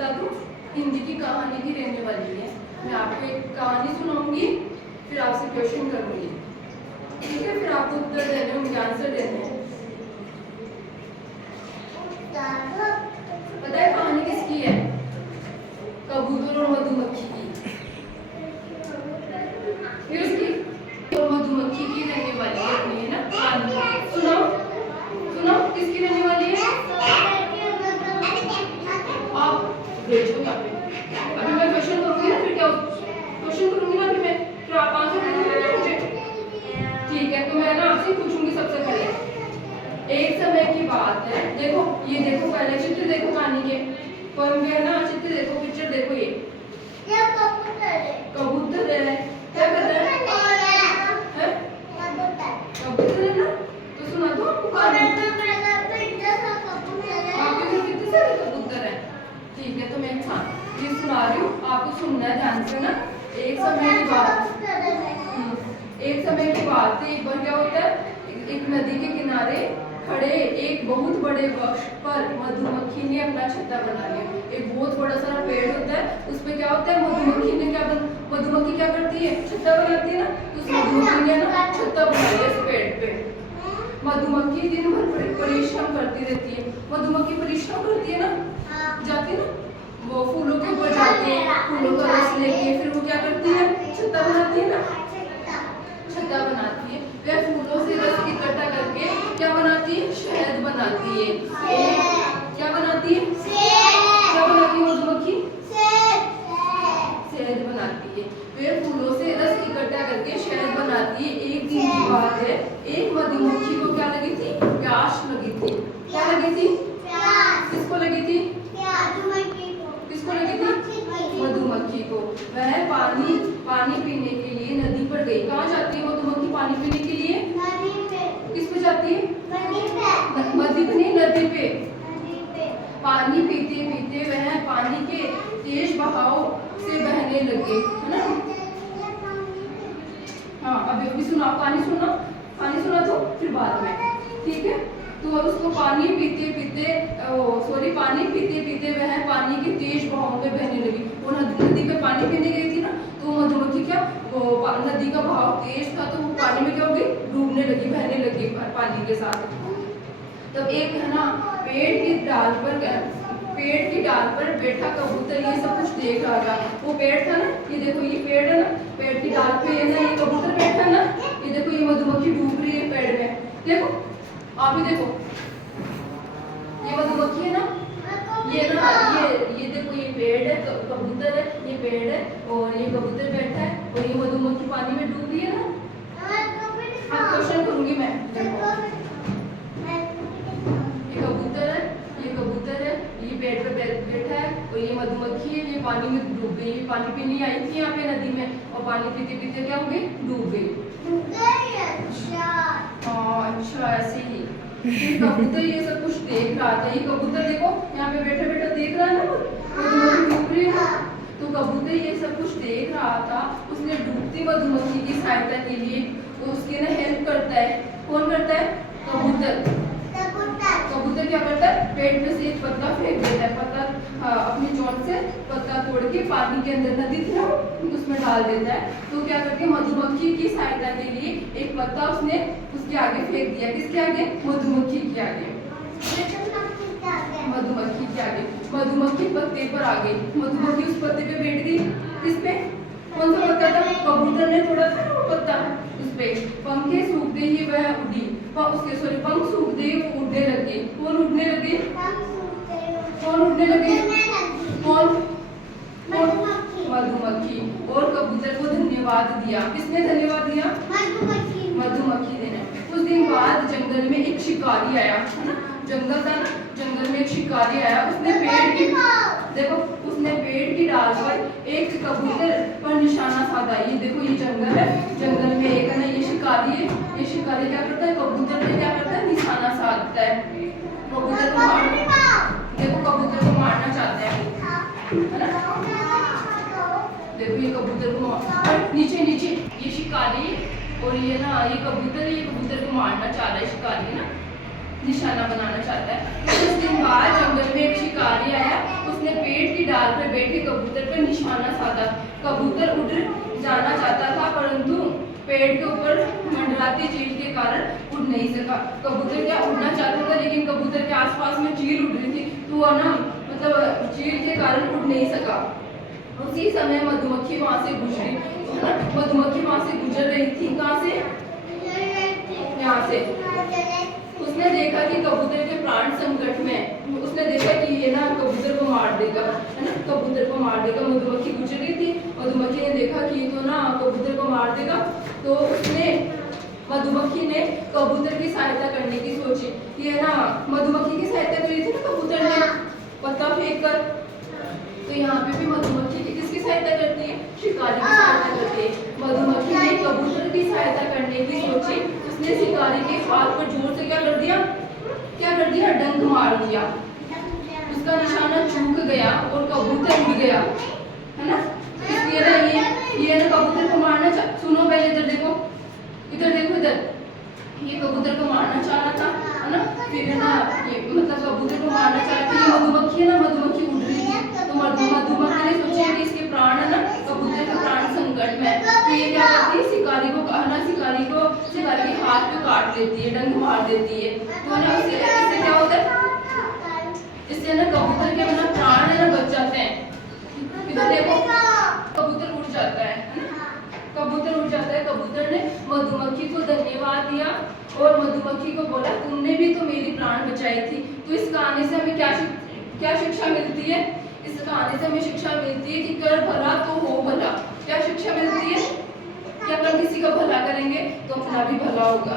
बता दूं, हिंदी की कहानी की रहने वाली है। मैं आपको एक कहानी सुनाऊंगी, फिर आपसे क्वेश्चन करूंगी, ठीक है? फिर आपको उत्तर देने होंगे, आंसर देने हैं। पता है कहानी किसकी है? कबूतर और मधुमक्खी की। और मधुमक्खी की रहने वाली है अपनी, है ना कहानी। सुनो सुनो, किसकी रहने वाली है? आप भेजो यहाँ पे। अभी मैं क्वेश्चन करूंगी ना, फिर क्या क्वेश्चन करूंगी ना, अभी मैं, फिर आप आंसर दे दोगे मुझे, ठीक है? तो मैं ना आपसे पूछूंगी सबसे पहले। एक समय की बात है, देखो ये देखो, पहले चित्र देखो कहानी के, पोएम के है ना, चित्र देखो, पिक्चर देखो, ये कबूतर है, क्या कर रहा है? कबूतर है ना, तो सुना दो आपको कहानी। आपके घर कितने सारे कबूतर हैं? ठीक है, तो मैं ये सुना रही हूँ, आपको सुनना है ध्यान से ना। एक समय की बात है, एक बार क्या होता है, एक नदी के किनारे खड़े एक बहुत बड़े वृक्ष पर मधुमक्खी ने अपना छत्ता बना लिया। एक बहुत बड़ा सारा पेड़ होता है, उस पे क्या होता है, मधुमक्खी क्या करती है, छत्ता बनाती है ना, तो उस मधुमक्खी ने ना छत्ता बना लिया इस पेड़ पे। मधुमक्खी दिन भर परिश्रम करती रहती है। मधुमक्खी परिश्रम करती है ना, जाती है ना, वो फूलों के ऊपर जाके फूलों का रस लेके फिर वो क्या करती है, छत्ता बनाती है ना, छत्ता बनाती है। वह फूलों से रस इकट्ठा करके क्या बनाती है, शहद बनाती है। क्या बनाती है, क्या बनाती है मधुमक्खी? शहद बनाती है। वह फूलों से रस इकट्ठा करके शहद बनाती है। एक दिन की बात है, एक मधुमक्खी को क्या लगी थी, प्यास लगी थी। क्या लगी थी? किसको लगी थी? किसको लगी थी? मधुमक्खी को। वह पानी पीने के लिए नदी पर गई। कहाँ जाती है मधुमक्खी पानी पीने के लिए? किस पे जाती है? नदी पे। पानी पीते पीते वह पानी के तेज बहाव से बहने लगे, है ना? हाँ, अभी सुना, पानी सुना तो फिर बाद में, ठीक है? तो उसको पानी पीते पीते वह पानी के तेज बहाव में बहने लगी। वो नदी पे पानी पीने गई थी ना, तो मधुमक्खी क्या, वो नदी का बहाव तेज था, तो वो पानी में क्या हो गई, डूबने लगी, बहने लगी पानी के साथ। तब एक है ना पेड़ की डाल पर बैठा कबूतर ये सब कुछ देख रहा था। वो पेड़ था ना, ये देखो, ये पेड़ है ना, पेड़ की डाल पे है ना ये कबूतर बैठा ना, ये देखो, ये मधुमक्खी डूब रही है पेड़ में, देखो, आप ही देखो, ये मधुमक्खी है ना, ये ना, ये देखो, ये पेड़ है, कबूतर है, ये पेड़ है, और ये कबूतर बैठा है, और ये मधुमक्खी पानी में डूब रही है ना। हाँ, क्वेश्चन करूंगी मैं, देखो, ये पेड़ पे बैठा है, और ये मधुमक्खी है, ये पानी में डूब गई। ये पानी पीने आई थी यहाँ पे नदी में, और पानी पीते पीते क्या हो गई, डूब गई। अच्छा, ऐसे ही। कबूतर ये सब कुछ देख रहा था। ये कबूतर देखो, यहाँ पे बैठा बैठा देख रहा है ना, मधुमक्खी डूब रही है। तो कबूतर ये सब कुछ देख रहा था। उसने डूबती मधुमक्खी की सहायता के लिए उसकी ना हेल्प करता है। कौन करता है? कबूतर। कबूतर क्या करता है, पेड़ में से एक पत्ता फेंक देता है, पत्ता अपनी चोंच से पत्ता तोड़ के पानी के अंदर, नदी थी ना, उसमें डाल देता है। तो क्या करके मधुमक्खी की सहायता के लिए एक पत्ता उसने उसके आगे फेंक दिया। किसके आगे? मधुमक्खी के आगे। मधुमक्खी के आगे। मधुमक्खी पत्ते पर आ गई। मधुमक्खी उस पत्ते पे बैठ गई। किस पे? कौन सा पत्ता था? कबूतर ने तोड़ा था ना वो पत्ता, उस पे। पंखे सूखते ही वह उड़ी, पंख सूखते ही वो उड़ने लगे। कौन उड़ने लगे? मधुमक्खी। और कबूतर को धन्यवाद दिया। किसने धन्यवाद दिया? मधुमक्खी ने। कुछ दिन बाद जंगल में एक शिकारी आया, है ना, जंगल था ना, जंगल में एक शिकारी आया। उसने पेड़ की डाल पर एक कबूतर पर निशाना साधा। ये देखो, ये जंगल है, जंगल में एक है ना ये शिकारी है। ये शिकारी क्या करता है, कबूतर पे क्या करता है, निशाना साधता है। कबूतर को मारना चाहता है ना। देखो, ये कबूतर को नीचे ये शिकारी, और ये ना ये कबूतर को मारना चाह रहा है शिकारी ना, निशाना बनाना चाहता है। कुछ दिन बाद जंगल में एक शिकारी आया। उसने पेड़ की डाल पर बैठे कबूतर पर निशाना साधा। कबूतर उड़ जाना चाहता था परंतु पेड़ के ऊपर मंडराती चील के कारण उड़ नहीं सका। कबूतर क्या उड़ना चाहता था लेकिन कबूतर के आसपास में चील उड़ रही थी तो वो ना मतलब चील के कारण उड़ नहीं सका। उसी समय मधुमक्खी वहां से गुजरी, है ना, मधुमक्खी वहां से गुजर रही थी। कहाँ से? यहाँ से। उसने देखा कि कबूतर के प्राण संकट में, उसने देखा कि ये ना कबूतर को मार देगा, है ना, कबूतर को मार देगा। मधुमक्खी गुजर रही थी, मधुमक्खी ने देखा कि ये तो ना कबूतर को मार देगा, तो उसने मधुमक्खी ने कबूतर की सहायता करने की सोची। ये ना मधुमक्खी की सहायता करी थी ना कबूतर ने पत्ता फेंक कर, तो यहाँ पे भी मधुमक्खी किसकी सहायता करती है? शिकारी की सहायता करती है। मधुमक्खी ने कबूतर की सहायता करने की सोची। उसने शिकारी के हाथ पर जोर से क्या कर दिया? क्या कर दिया? डंक मार दिया। उसका निशाना चूक गया और कबूतर उड़ गया, है ना। इसलिए ना ये ना कबूतर को मारना सुनो पहले इधर देखो, इधर देखो, इधर। ये कबूतर को मारना चाह रहा था, है ना। फिर ना ये मतलब कबूतर को मारना चाह रहा था। ये मधुमक्खी है ना, मधुमक्खी उड़ रही थी तो मधुमक्खी ने सोचा कि इसके प्राण है ना, कबूतर के प्राण संकट में, तो ये क्या करती है? शिकारी के हाथ पे काट लेती है, डंक मार देती है। तो ना इससे क्या होता है? इससे ना कबूतर के ना प्राण है ना बच जाते हैं। इधर देखो, कबूतर उड़ जाता है ना, कबूतर उड़ जाता है। कबूतर ने मधुमक्खी को धन्यवाद दिया और मधुमक्खी को बोला तुमने भी तो मेरी प्राण बचाई थी। तो इस कहानी से हमें क्या शिक्षा मिलती है? इस कहानी से हमें शिक्षा मिलती है कि कर भला तो हो भला। क्या शिक्षा मिलती है? कि अपन किसी का भला करेंगे तो अपना भी भला होगा।